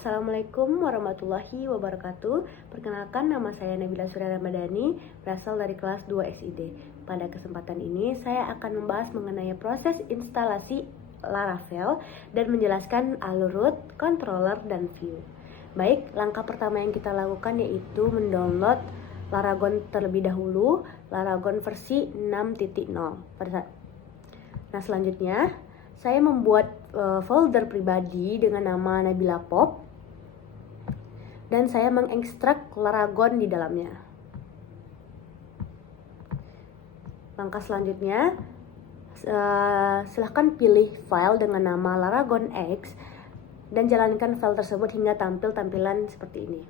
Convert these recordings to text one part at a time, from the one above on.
Assalamualaikum warahmatullahi wabarakatuh. Perkenalkan, nama saya Nabila Surya Ramadhani, berasal dari kelas 2 SID. Pada kesempatan ini saya akan membahas mengenai proses instalasi Laravel dan menjelaskan alur root, controller, dan view. Baik, langkah pertama yang kita lakukan yaitu mendownload Laragon terlebih dahulu, Laragon versi 6.0. Nah, selanjutnya saya membuat folder pribadi dengan nama Nabila Pop dan saya mengekstrak Laragon di dalamnya. Langkah selanjutnya, silahkan pilih file dengan nama Laragon X dan jalankan file tersebut hingga tampil tampilan seperti ini.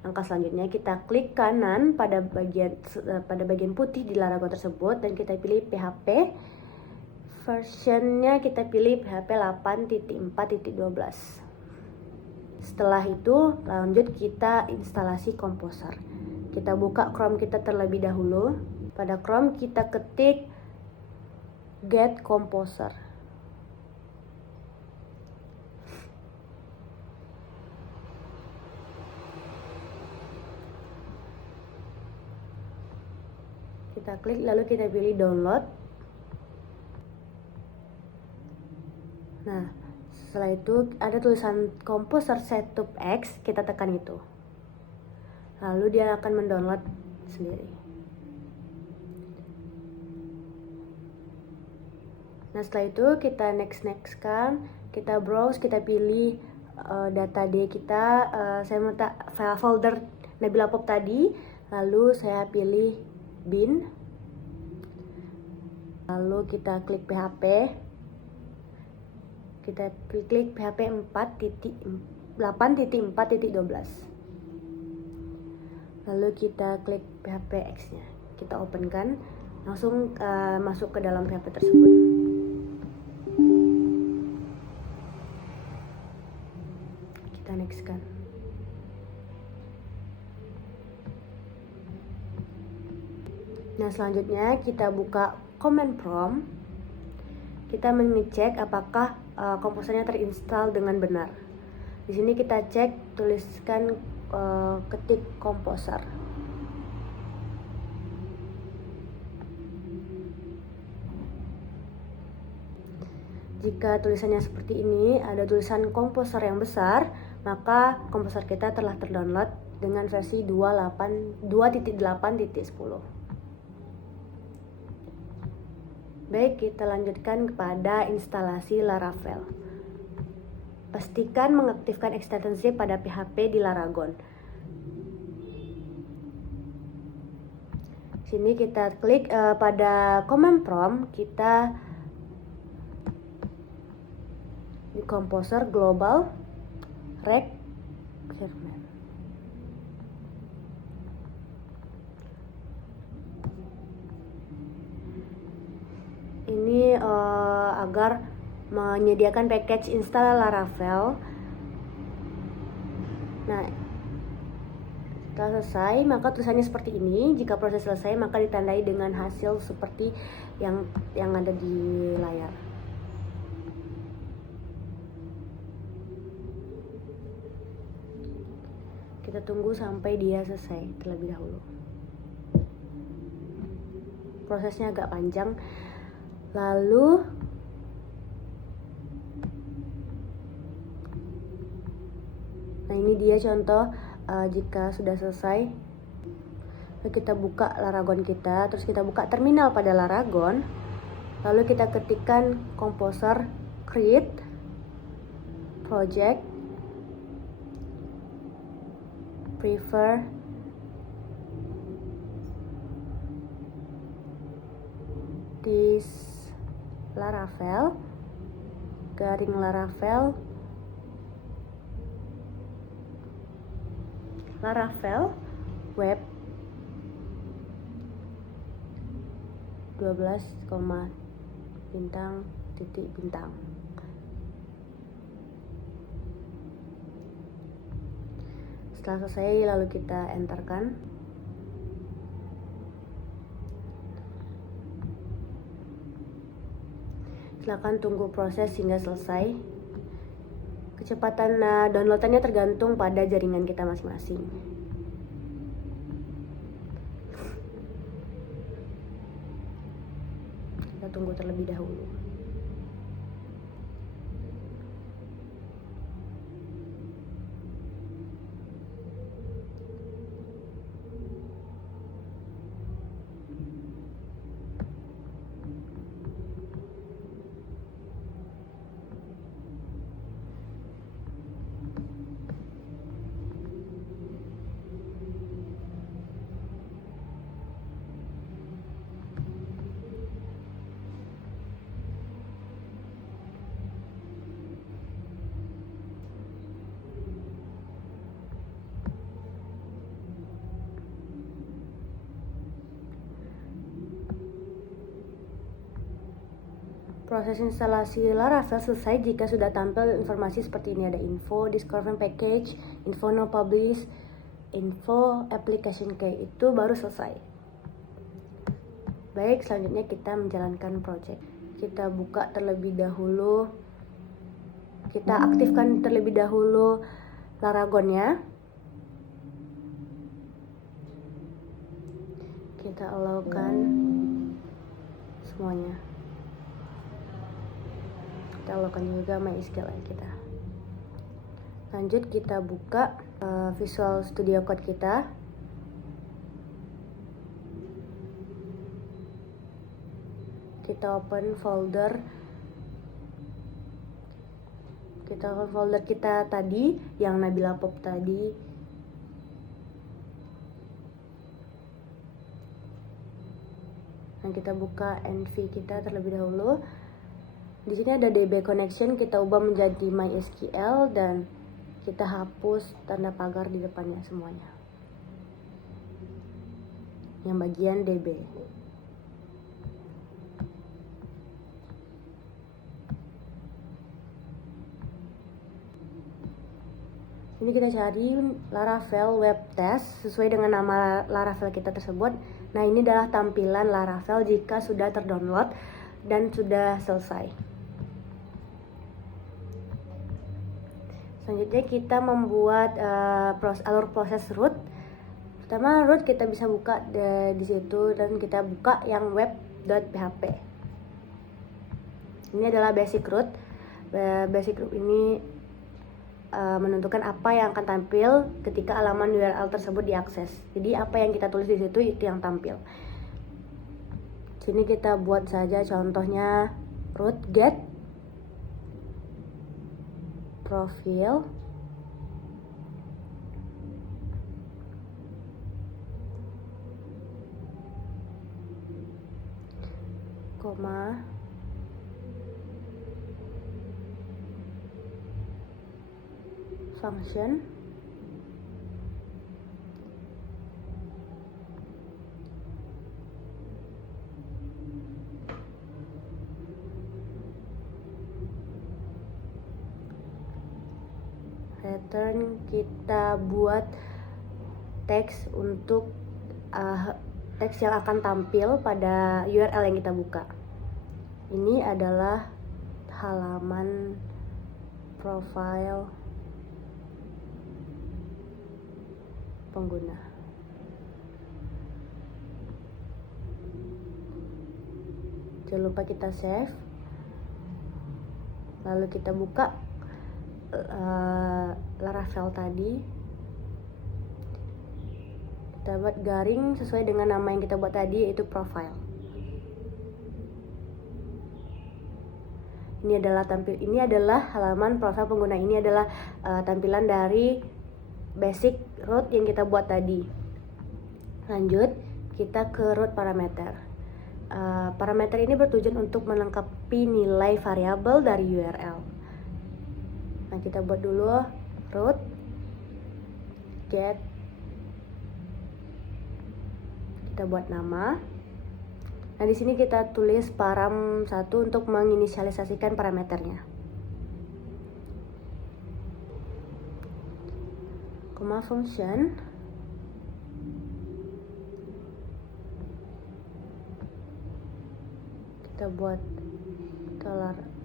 Langkah selanjutnya, kita klik kanan pada bagian putih di Laragon tersebut dan kita pilih PHP. Versionnya kita pilih PHP 8.4.12. Setelah itu lanjut kita instalasi Composer. Kita buka Chrome kita terlebih dahulu. Pada Chrome kita ketik get Composer. Kita klik lalu kita pilih download. Nah, setelah itu ada tulisan Composer Setup X, kita tekan itu. Lalu dia akan mendownload sendiri. Nah, setelah itu kita next-kan, kita browse, kita pilih data D kita, saya minta file folder Nabila Pop tadi, lalu saya pilih bin. Lalu kita klik PHP. Kita klik PHP 8.4.12. Lalu kita klik PHP X-nya. Kita open-kan, langsung masuk ke dalam PHP tersebut. Kita next-kan. Nah, selanjutnya kita buka command prompt. Kita mengecek apakah komposernya terinstall dengan benar. Di sini kita cek, tuliskan ketik komposer. Jika tulisannya seperti ini, ada tulisan komposer yang besar, maka komposer kita telah terdownload dengan versi 2.8.10. Baik, kita lanjutkan kepada instalasi Laravel. Pastikan mengaktifkan ekstensi pada PHP di Laragon. Sini kita klik pada command prompt, kita di Composer Global Requirement. Ini agar menyediakan package install Laravel. Nah, setelah selesai maka tulisannya seperti ini. Jika proses selesai maka ditandai dengan hasil seperti yang ada di layar. Kita tunggu sampai dia selesai terlebih dahulu. Prosesnya agak panjang. Lalu nah, ini dia contoh jika sudah selesai. Lalu kita buka Laragon kita, terus kita buka terminal pada Laragon. Lalu kita ketikkan Composer create project prefer this Laravel garing Laravel web 12, bintang titik bintang. Setelah selesai lalu kita enterkan. Silakan tunggu proses hingga selesai. Kecepatan downloadannya tergantung pada jaringan kita masing-masing. Kita tunggu terlebih dahulu. Proses instalasi Laravel selesai jika sudah tampil informasi seperti ini. Ada info, discover package, info no publish, info application key. Itu baru selesai. Baik, selanjutnya kita menjalankan project. Kita buka terlebih dahulu, kita aktifkan terlebih dahulu Laragonnya. Kita allow-kan semuanya. Kita allow-kan juga MySQL kita. Lanjut kita buka Visual Studio Code kita. Kita open folder kita tadi yang Nabila Pop tadi. Dan kita buka env kita terlebih dahulu. Di sini ada DB connection, kita ubah menjadi MySQL dan kita hapus tanda pagar di depannya semuanya. Yang bagian DB. Ini kita cari Laravel Web Test sesuai dengan nama Laravel kita tersebut. Nah, ini adalah tampilan Laravel jika sudah terdownload dan sudah selesai. Selanjutnya kita membuat alur proses root. Pertama root kita bisa buka di situ dan kita buka yang web.php. Ini adalah basic root. Basic root ini menentukan apa yang akan tampil ketika halaman URL tersebut diakses. Jadi apa yang kita tulis di situ itu yang tampil. Sini kita buat saja contohnya root get profile koma function return. Kita buat teks untuk teks yang akan tampil pada URL yang kita buka. Ini adalah halaman profile pengguna. Jangan lupa kita save. Lalu kita buka Laravel tadi. Kita buat garing sesuai dengan nama yang kita buat tadi, yaitu profile. Ini adalah halaman profil pengguna. Ini adalah tampilan dari basic root yang kita buat tadi. Lanjut, kita ke root parameter. Parameter ini bertujuan untuk melengkapi nilai variabel dari URL. Nah, kita buat dulu root get. Kita buat nama. Nah, di sini kita tulis param 1 untuk menginisialisasikan parameternya. Koma function. Kita buat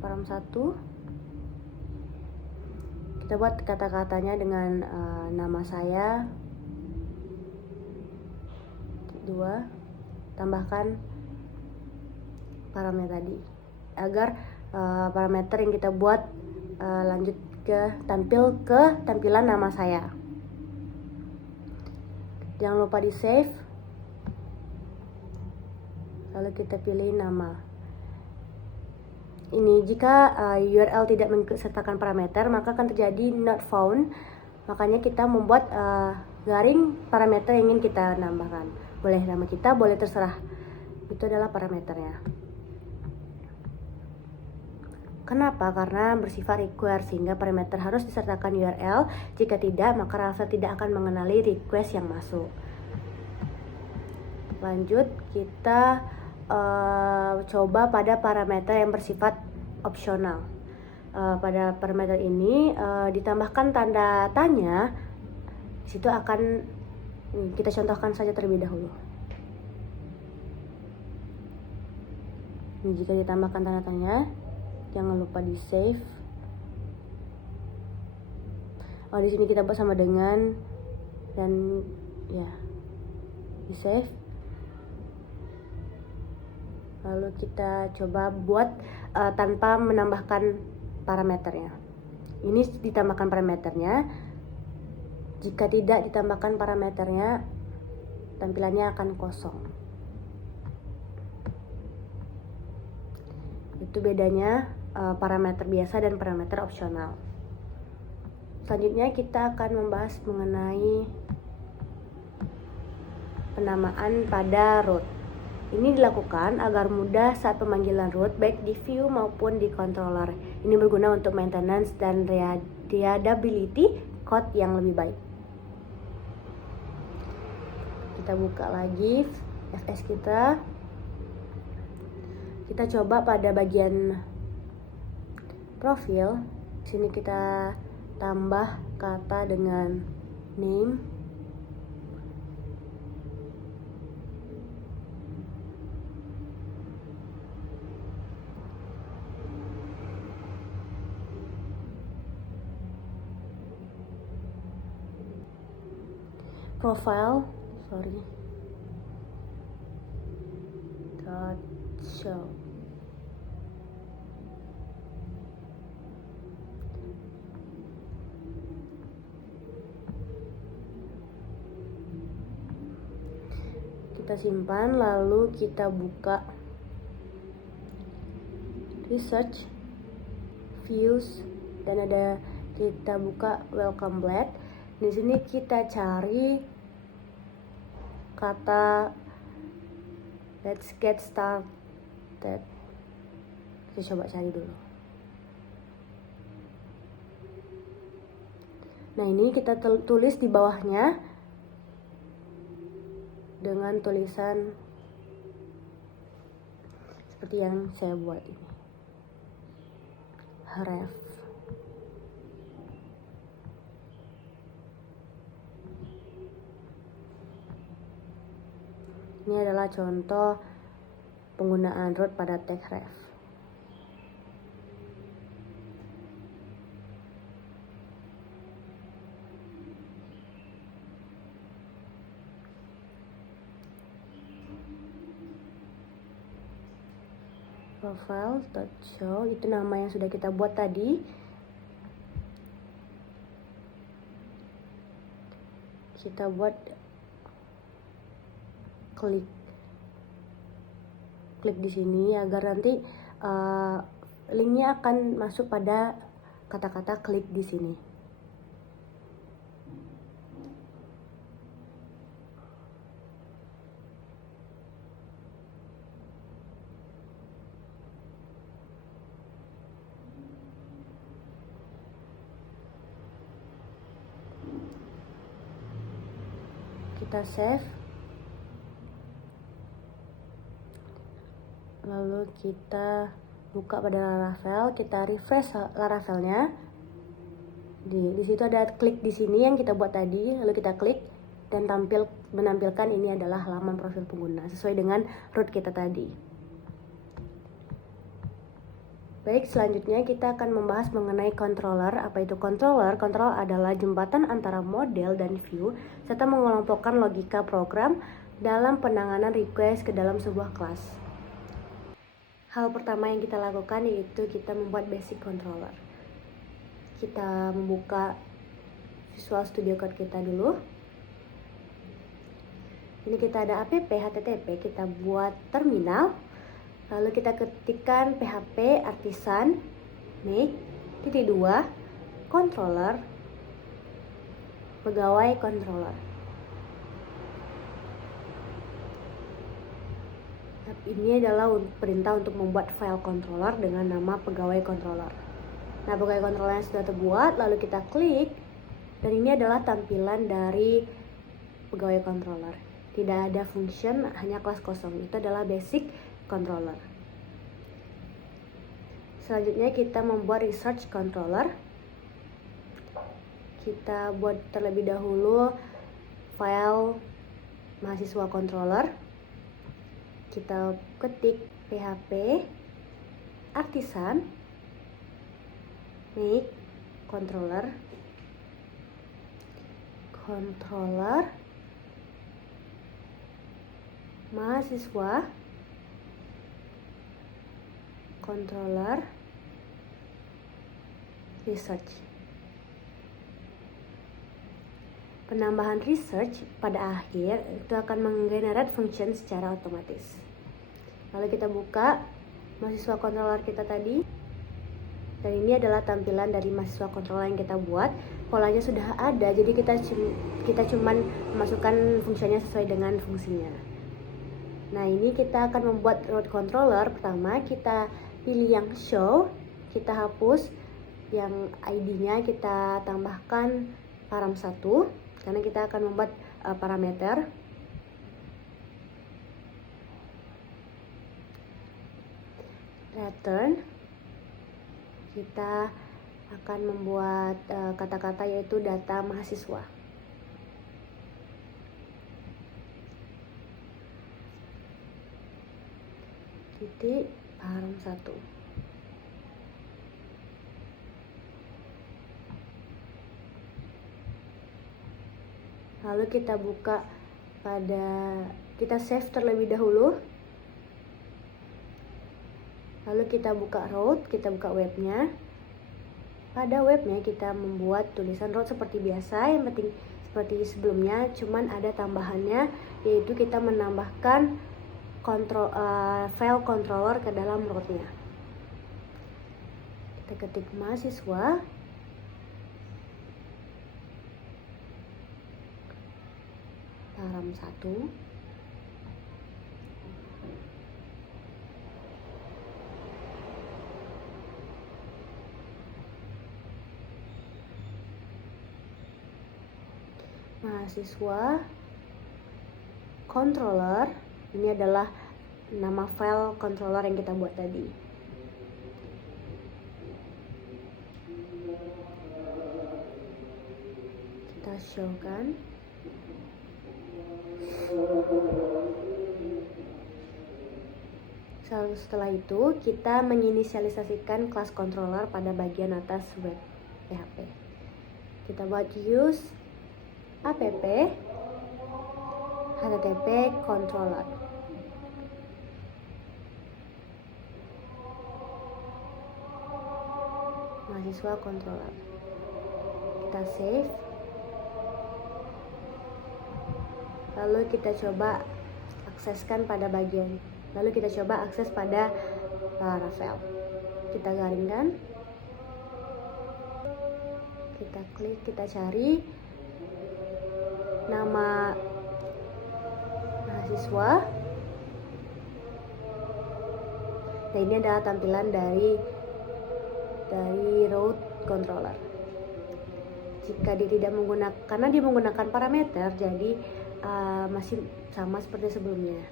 param 1. Kita buat kata-katanya dengan nama saya 2, tambahkan parameter tadi agar parameter yang kita buat lanjut tampil ke tampilan nama saya. Jangan lupa di save, lalu kita pilih nama. Ini jika URL tidak mensertakan parameter, maka akan terjadi not found. Makanya kita membuat garing parameter yang ingin kita nambahkan. Boleh nama kita, boleh terserah. Itu adalah parameternya. Kenapa? Karena bersifat require, sehingga parameter harus disertakan URL. Jika tidak, maka Laravel tidak akan mengenali request yang masuk. Lanjut, kita coba pada parameter yang bersifat opsional. Pada parameter ini ditambahkan tanda tanya. Situ akan kita contohkan saja terlebih dahulu. Jika ditambahkan tanda tanya, jangan lupa di save. Di sini kita buat sama dengan, dan ya, di save. Lalu kita coba buat tanpa menambahkan parameternya. Ini ditambahkan parameternya. Jika tidak ditambahkan parameternya, tampilannya akan kosong. Itu bedanya parameter biasa dan parameter opsional. Selanjutnya kita akan membahas mengenai penamaan pada root. Ini dilakukan agar mudah saat pemanggilan root baik di view maupun di controller. Ini berguna untuk maintenance dan readability code yang lebih baik. Kita buka lagi FS kita. Kita coba pada bagian profil. Di sini kita tambah kata dengan name. Profile, dot show. Kita simpan, lalu kita buka research, views, dan ada kita buka welcome blad. Di sini kita cari kata let's get started. Kita coba cari dulu. Nah, ini kita tulis di bawahnya dengan tulisan seperti yang saya buat ini. Href. Ini adalah contoh penggunaan root pada tag ref. Profile.show itu nama yang sudah kita buat tadi. Kita buat klik di sini agar nanti linknya akan masuk pada kata-kata klik di sini. Kita save, lalu kita buka pada Laravel, kita refresh Laravelnya. Di situ ada klik di sini yang kita buat tadi, lalu kita klik dan menampilkan ini adalah halaman profil pengguna sesuai dengan root kita tadi. Baik, selanjutnya kita akan membahas mengenai controller. Apa itu controller? Controller adalah jembatan antara model dan view, serta mengelompokkan logika program dalam penanganan request ke dalam sebuah kelas. Hal pertama yang kita lakukan yaitu kita membuat basic controller. Kita membuka Visual Studio Code kita dulu. Ini kita ada app HTTP, kita buat terminal. Lalu kita ketikkan php artisan make _2 controller pegawai controller. Ini adalah perintah untuk membuat file controller dengan nama pegawai controller. Nah, pegawai controller yang sudah terbuat, lalu kita klik, dan ini adalah tampilan dari pegawai controller. Tidak ada function, hanya kelas kosong. Itu adalah basic controller. Selanjutnya kita membuat research controller. Kita buat terlebih dahulu file mahasiswa controller. Kita ketik php artisan make controller mahasiswa controller research. Penambahan research pada akhir itu akan menggenerate function secara otomatis. Lalu kita buka mahasiswa controller kita tadi, dan ini adalah tampilan dari mahasiswa controller yang kita buat. Polanya sudah ada, jadi kita cuman memasukkan fungsinya sesuai dengan fungsinya. Nah, ini kita akan membuat root controller. Pertama kita pilih yang show, kita hapus yang ID-nya, kita tambahkan param1 karena kita akan membuat parameter. Return, kita akan membuat kata-kata yaitu data mahasiswa. Titik param1. Lalu kita buka kita save terlebih dahulu. Lalu kita buka root, kita buka webnya. Pada webnya kita membuat tulisan root seperti biasa, yang penting seperti sebelumnya, cuman ada tambahannya yaitu kita menambahkan file controller ke dalam rootnya. Kita ketik mahasiswa, param1, mahasiswa controller. Ini adalah nama file controller yang kita buat tadi. Kita show kan. Setelah itu kita menginisialisasikan kelas controller pada bagian atas web PHP. Kita buat use app http controller. Mahasiswa controller. Kita save. Lalu kita coba akseskan pada bagian. Lalu kita coba akses pada Laravel. Kita garingkan. Kita klik, kita cari nama mahasiswa. Nah, ini adalah tampilan dari root controller. Jika dia tidak menggunakan, karena dia menggunakan parameter, jadi masih sama seperti sebelumnya.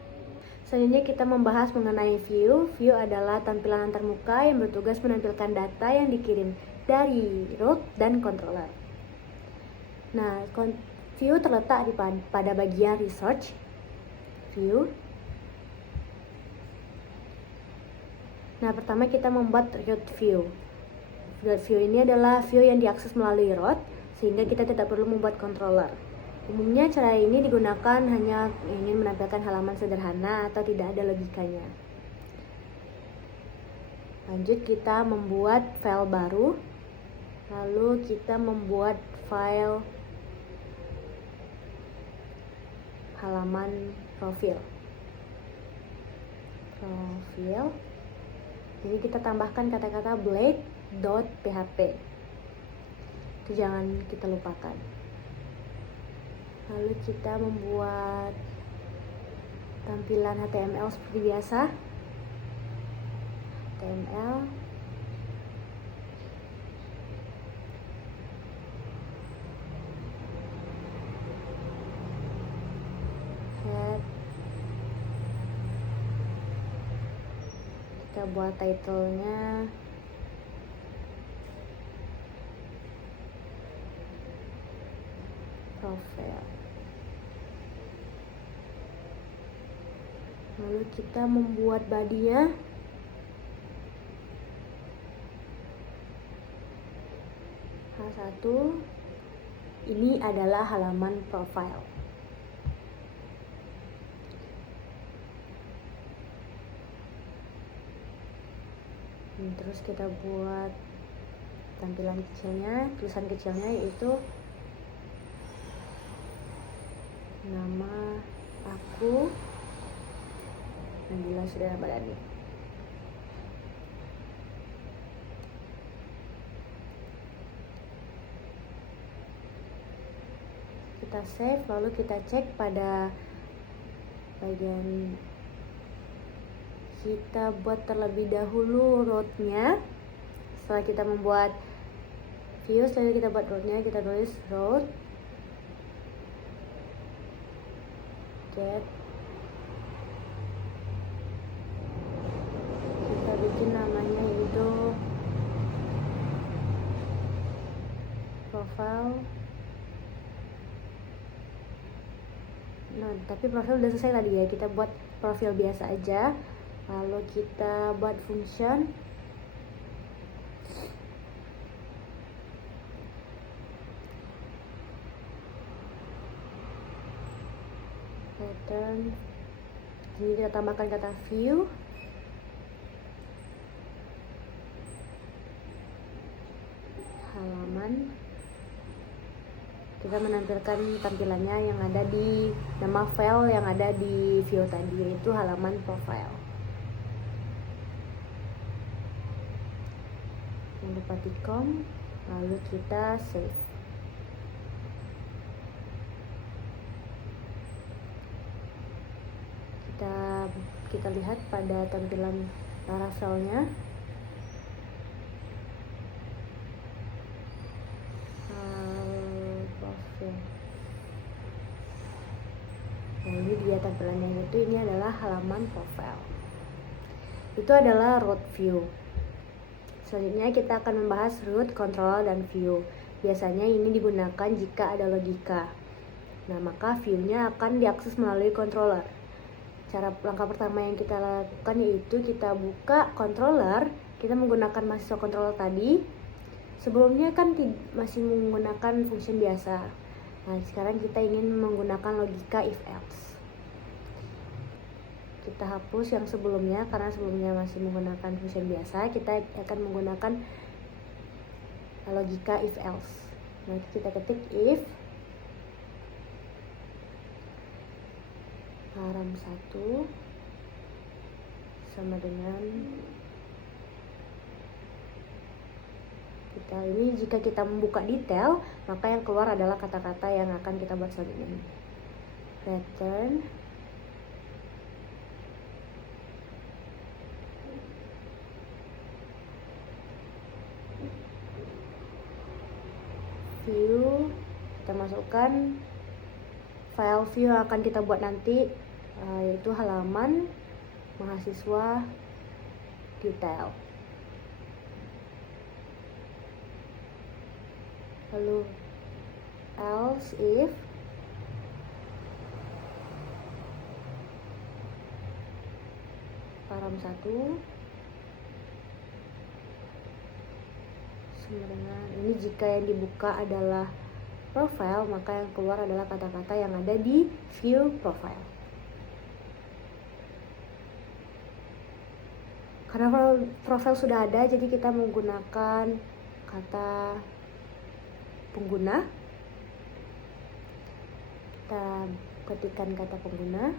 Selanjutnya kita membahas mengenai view. View adalah tampilan antarmuka yang bertugas menampilkan data yang dikirim dari root dan controller. Nah, view terletak pada bagian research view. Nah, pertama kita membuat root view. Root view ini adalah view yang diakses melalui root, sehingga kita tidak perlu membuat controller. Umumnya cara ini digunakan hanya ingin menampilkan halaman sederhana atau tidak ada logikanya. Lanjut kita membuat file baru, lalu kita membuat file halaman profil. Jadi kita tambahkan kata-kata blade.php. Itu jangan kita lupakan. Lalu kita membuat tampilan HTML seperti biasa. HTML. Head. Kita buat title-nya profile. Lalu kita membuat body-nya H1. Ini adalah halaman profile. Terus kita buat tampilan kecilnya, tulisan kecilnya yaitu nama aku Nabila Surya Ramadhani. Kita save, lalu kita cek pada bagian kita buat terlebih dahulu root-nya. Setelah kita membuat view, setelah kita buat root-nya, kita tulis root get. Kita bikin namanya yaitu profile. Nah, tapi profil udah selesai tadi ya, kita buat profil biasa aja. Lalu kita buat function pattern. Jadi kita tambahkan kata view, halaman. Kita menampilkan tampilannya yang ada di nama file yang ada di view tadi, yaitu halaman profile. Jangan lupa tikom, lalu kita save. Kita lihat pada tampilan Laravelnya. Nah, ini dia tampilannya, itu ini adalah halaman profile. Itu adalah root view. Selanjutnya kita akan membahas root, control, dan view. Biasanya ini digunakan jika ada logika. Nah, maka view-nya akan diakses melalui controller. Langkah pertama yang kita lakukan yaitu kita buka controller. Kita menggunakan mahasiswa controller tadi. Sebelumnya kan masih menggunakan function biasa. Nah, sekarang kita ingin menggunakan logika if else. Kita hapus yang sebelumnya karena sebelumnya masih menggunakan function biasa. Kita akan menggunakan logika if else. Nanti kita ketik if param 1 sama dengan kita ini. Jika kita membuka detail, maka yang keluar adalah kata-kata yang akan kita buat selanjutnya. Return view, kita masukkan file view yang akan kita buat nanti, yaitu halaman mahasiswa detail. Lalu else if param 1 sama dengan ini. Jika yang dibuka adalah profile, maka yang keluar adalah kata-kata yang ada di view profile. Karena profile sudah ada, jadi kita menggunakan kata pengguna. Kita ketikkan kata pengguna.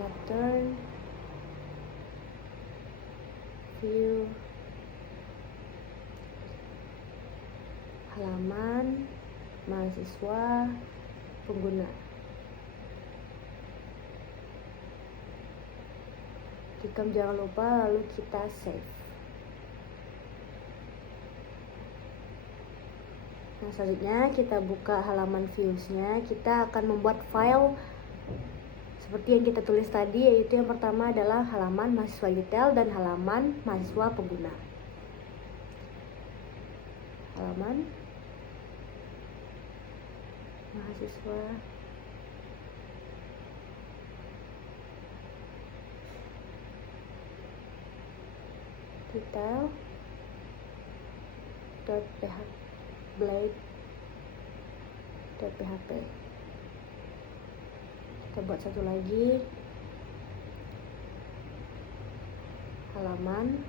Return view halaman mahasiswa pengguna. Jangan lupa lalu kita save. Nah, selanjutnya kita buka halaman views-nya. Kita akan membuat file seperti yang kita tulis tadi, yaitu yang pertama adalah halaman mahasiswa detail dan halaman mahasiswa pengguna. Halaman mahasiswa detail blade.php. Kita buat satu lagi, halaman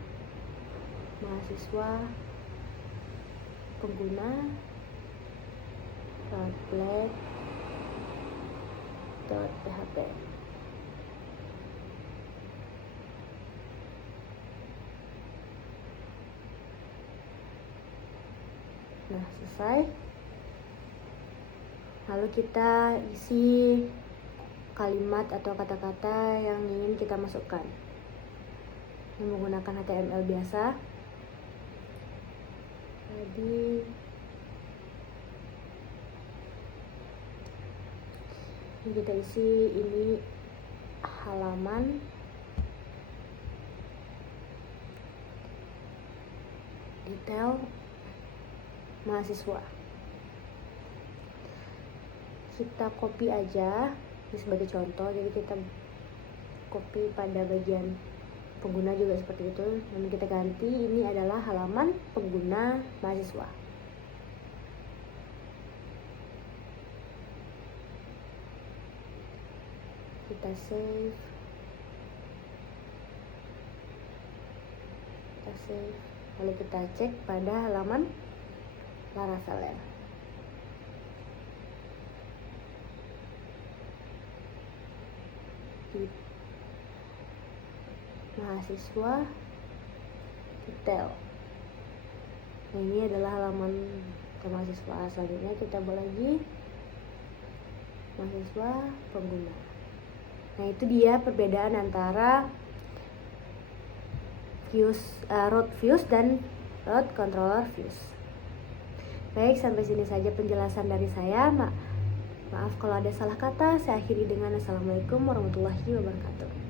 mahasiswa pengguna blade.php. Nah, selesai. Lalu kita isi kalimat atau kata-kata yang ingin kita masukkan. Ini menggunakan HTML biasa. Jadi ini kita isi, ini halaman detail mahasiswa. Kita copy aja ini sebagai contoh, jadi kita copy pada bagian pengguna juga seperti itu. Namun kita ganti, ini adalah halaman pengguna mahasiswa. Kita save. Lalu kita cek pada halaman Laravel. Di mahasiswa detail. Nah, ini adalah halaman ke mahasiswa. Selanjutnya kita buat lagi mahasiswa pengguna. Nah, itu dia perbedaan antara root views dan root controller views. Baik, sampai sini saja penjelasan dari saya. Maaf kalau ada salah kata. Saya akhiri dengan assalamualaikum warahmatullahi wabarakatuh.